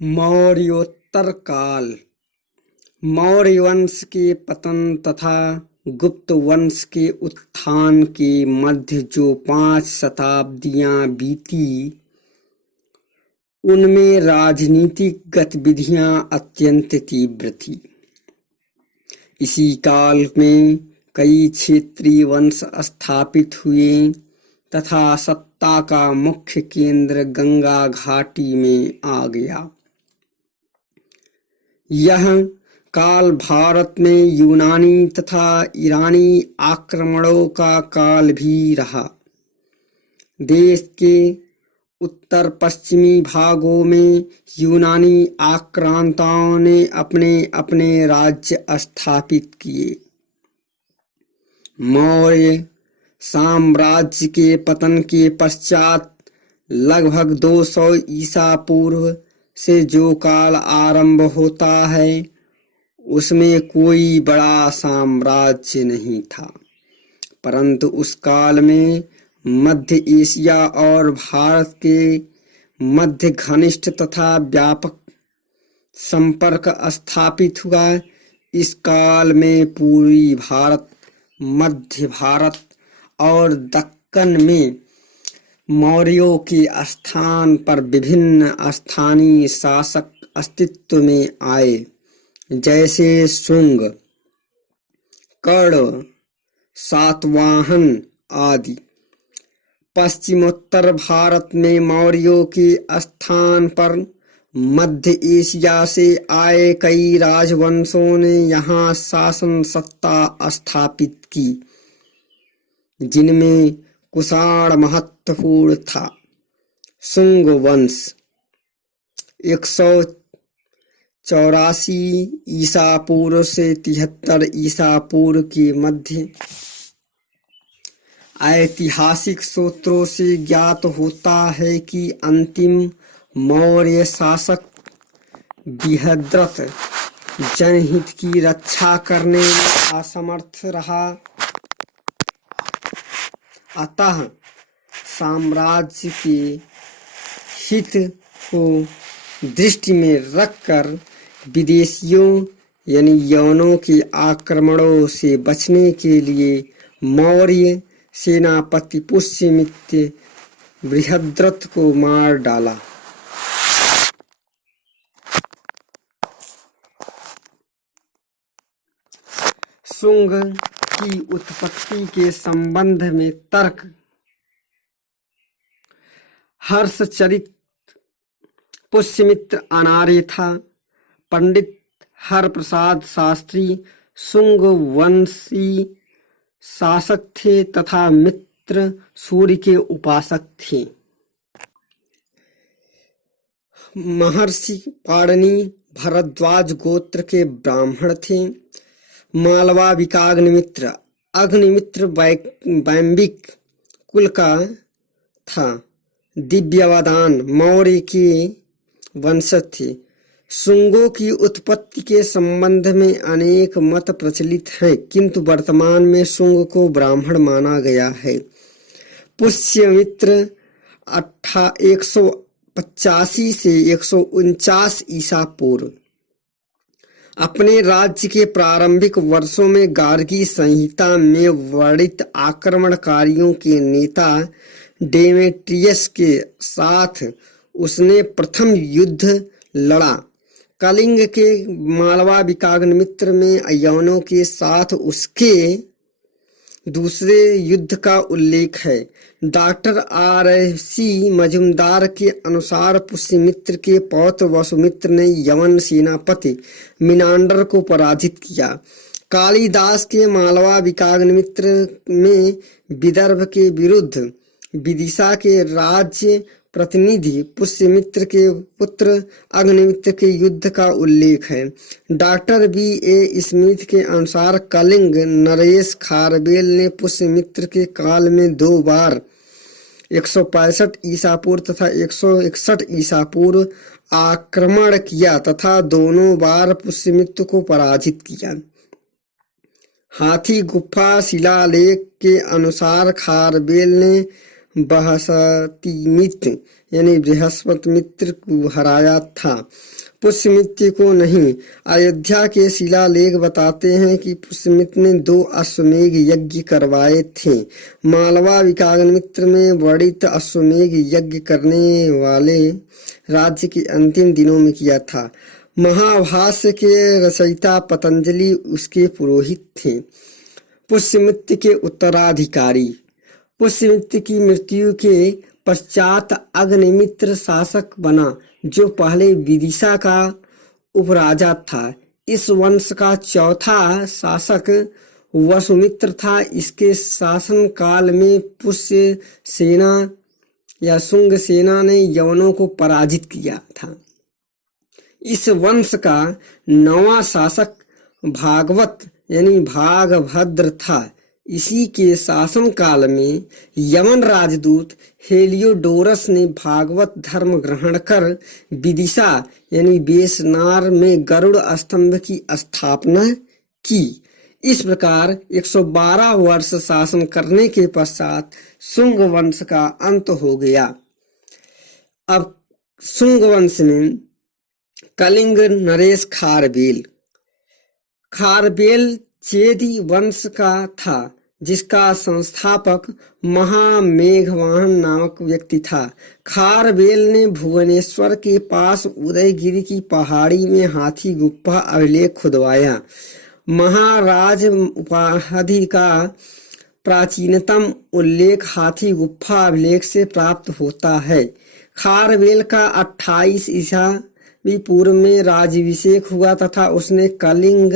मौर्योत्तर काल। मौर्य वंश के पतन तथा गुप्त वंश के उत्थान के मध्य जो 5 शताब्दियां बीती, उनमें राजनीतिक गतिविधियां अत्यंत तीव्र थी। इसी काल में कई क्षेत्रीय वंश स्थापित हुए तथा सत्ता का मुख्य केंद्र गंगा घाटी में आ गया। यह काल भारत में यूनानी तथा ईरानी आक्रमणों का काल भी रहा। देश के उत्तर पश्चिमी भागों में यूनानी आक्रांताओं ने अपने अपने राज्य स्थापित किए। मौर्य साम्राज्य के पतन के पश्चात लगभग 200 ईसा पूर्व से जो काल आरंभ होता है, उसमें कोई बड़ा साम्राज्य नहीं था, परंतु उस काल में मध्य एशिया और भारत के मध्य घनिष्ठ तथा व्यापक संपर्क स्थापित हुआ। इस काल में पूर्वी भारत, मध्य भारत और दक्कन में मौर्यों के स्थान पर विभिन्न स्थानीय शासक अस्तित्व में आए, जैसे शुंग, कर्ण, सातवाहन आदि। पश्चिमोत्तर भारत में मौर्यों के स्थान पर मध्य एशिया से आए कई राजवंशों ने यहाँ शासन सत्ता स्थापित की, जिनमें कुषाण महत्वपूर्ण था। शुंग वंश 184 ईसा पूर्व से 73 ईसा पूर्व के मध्य। ऐतिहासिक सूत्रों से ज्ञात होता है कि अंतिम मौर्य शासक बृहद्रथ जनहित की रक्षा करने में असमर्थ रहा, अतः साम्राज्य के हित को दृष्टि में रखकर विदेशियों यानी यवनों के आक्रमणों से बचने के लिए मौर्य सेनापति पुष्यमित्र बृहद्रथ को मार डाला। शुंग की उत्पत्ति के संबंध में तर्क हर्षचरित पुष्यमित्र अनार्य था। पंडित हरप्रसाद शास्त्री शुंग वंशी शासक थे तथा मित्र सूर्य के उपासक थे। महर्षि पाणिनि भरद्वाज गोत्र के ब्राह्मण थे। मालवा विकाग्निमित्र अग्निमित्र वैम्बिक कुल का था। दिव्यवदान मौर्य के वंशज थे। शुंगों की उत्पत्ति के संबंध में अनेक मत प्रचलित हैं, किंतु वर्तमान में शुंग को ब्राह्मण माना गया है। पुष्यमित्र 185 से 149 ईसा पूर्व अपने राज्य के प्रारंभिक वर्षों में गार्गी संहिता में वर्णित आक्रमणकारियों के नेता डेमेट्रियस के साथ उसने प्रथम युद्ध लड़ा। कलिंग के मालवा विकाग्निमित्र में यवनों के साथ उसके दूसरे युद्ध का उल्लेख है। Doctor R.C. मजुमदार के अनुसार पुष्यमित्र के पौत्र वसुमित्र ने यवन सेनापति मिनांडर को पराजित किया। कालिदास के मालवा विकाग्निमित्र में विदर्भ के विरुद्ध विदिशा के राज्य प्रतिनिधि पुष्यमित्र के पुत्र अग्निमित्र के युद्ध का उल्लेख है। Doctor B.A. स्मिथ के अनुसार कलिंग नरेश खारवेल ने पुष्यमित्र के काल में 2 बार 165 ईसा पूर्व तथा 161 ईसा पूर्व आक्रमण किया तथा दोनों बार पुष्यमित्र को पराजित किया। हाथी गुफा शिलालेख के अनुसार खारवेल ने बृहस्पतिमित्र यानी बृहस्पतिमित्र को हराया था, पुष्यमित्र को नहीं। अयोध्या के शिलालेख बताते हैं कि पुष्यमित्र ने 2 अश्वमेध यज्ञ करवाए थे। मालवा विकाग्निमित्र में वर्णित अश्वमेध यज्ञ करने वाले राज्य के अंतिम दिनों में किया था। महाभाष्य के रचयिता पतंजलि उसके पुरोहित थे। पुष्यमित्र के उत्तराधिकारी। पुष्यमित्र की मृत्यु के पश्चात अग्निमित्र शासक बना, जो पहले विदिशा का उपराजा था। इस वंश का चौथा शासक वसुमित्र था। इसके शासन काल में पुष्य सेना या शुंग सेना ने यवनों को पराजित किया था। इस वंश का 9वां शासक भागवत यानी भागभद्र था। इसी के शासन काल में यमन राजदूत हेलियोडोरस ने भागवत धर्म ग्रहण कर विदिशा यानी बेसनार में गरुड़ स्तंभ की स्थापना की। इस प्रकार 112 वर्ष शासन करने के पश्चात शुंग वंश का अंत हो गया। अब शुंग वंश में कलिंग नरेश खारबेल। खारबेल चेदी वंश का था, जिसका संस्थापक महामेघवाहन नामक व्यक्ति था। खारबेल ने भुवनेश्वर के पास उदयगिरि की पहाड़ी में हाथी गुफा अभिलेख खुदवाया। महाराज उपाधि का प्राचीनतम उल्लेख हाथी गुफा अभिलेख से प्राप्त होता है। खारबेल का 28 ईसा पूर्व में राज्याभिषेक हुआ तथा उसने कलिंग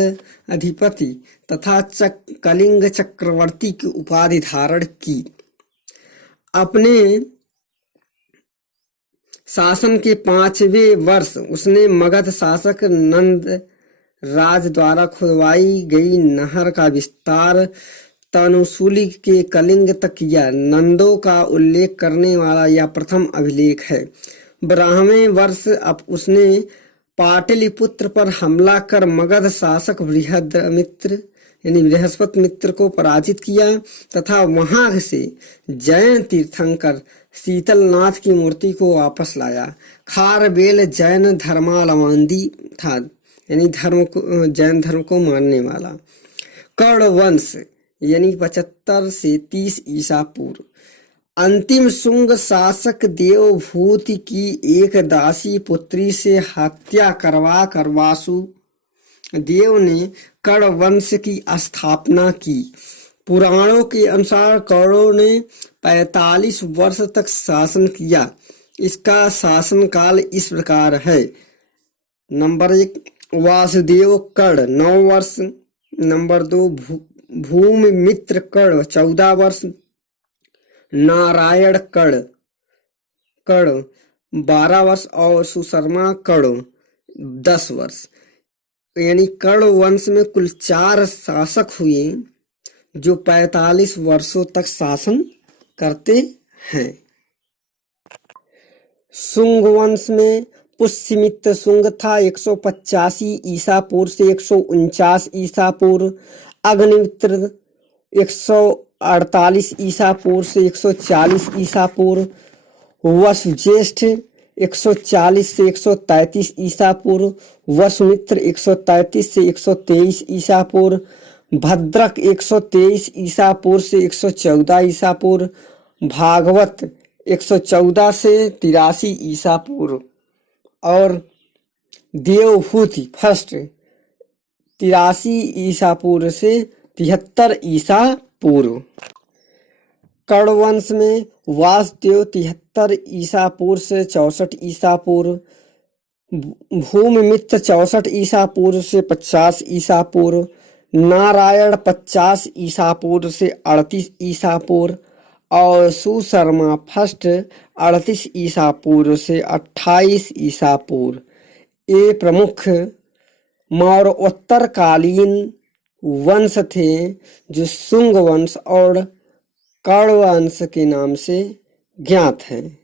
अधिपति तथा कलिंग चक्रवर्ती की उपाधि धारण की। अपने शासन के 5वें वर्ष उसने मगध शासक नंद राज द्वारा खुदवाई गई नहर का विस्तार तनुशूली के कलिंग तक किया। नंदों का उल्लेख करने वाला यह प्रथम अभिलेख है। 12वें वर्ष अब उसने पाटलिपुत्र पर हमला कर मगध शासक बृहद्रमित्र यानी बृहस्पतिमित्र को पराजित किया तथा वहां से जैन तीर्थंकर शीतलनाथ की मूर्ति को वापस लाया। खारबेल जैन धर्मावलंबी था यानी जैन धर्म को मानने वाला। कर्ण वंश यानी 75 से 30 ईसा पूर्व। अंतिम शुंग शासक देवभूति की एक दासी पुत्री से हत्या करवा कर वासुदेव ने कर्ण वंश की स्थापना की। पुराणों के अनुसार कौरवों ने 45 वर्ष तक शासन किया। इसका शासनकाल इस प्रकार है। नंबर 1 वासुदेव कर्ण 9 वर्ष। नंबर 2 भूमिमित्र कर्ण 14 वर्ष। नारायण कर्ण 12 वर्ष और सुशर्मा कर्ण 10 वर्ष। यानी कर्ण वंश में कुल 4 शासक हुए जो 45 वर्षों तक शासन करते हैं। शुंग वंश में पुष्यमित्र शुंग था 185 ईसा पूर्व से 149 ईसा पूर्व। अग्निमित्र 148 ईसा पूर्व से 140 ईसा पूर्व। वसुज्येष्ठ 140 से 133 ईसा पूर्व। वसुमित्र 133 से 123 ईसा पूर्व। भद्रक 123 ईसा पूर्व से 114 ईसा पूर्व। भागवत 114 से 83 ईसा पूर्व और देवभूति फर्स्ट 83 ईसा पूर्व से 73 ईसा पूर्व। कर्ण वंश में वासुदेव 73 ईसा पूर्व से 64 ईसा पूर्व। भूमिमित्र 64 ईसा पूर्व से 50 ईसा पूर्व। नारायण 50 ईसा पूर्व से 38 ईसा पूर्व और सुशर्मा फर्स्ट 38 ईसा पूर्व से 28 ईसा पूर्व। ये प्रमुख मौर्योत्तरकालीन वंश थे जो शुंग वंश और कर्ण वंश के नाम से ज्ञात हैं।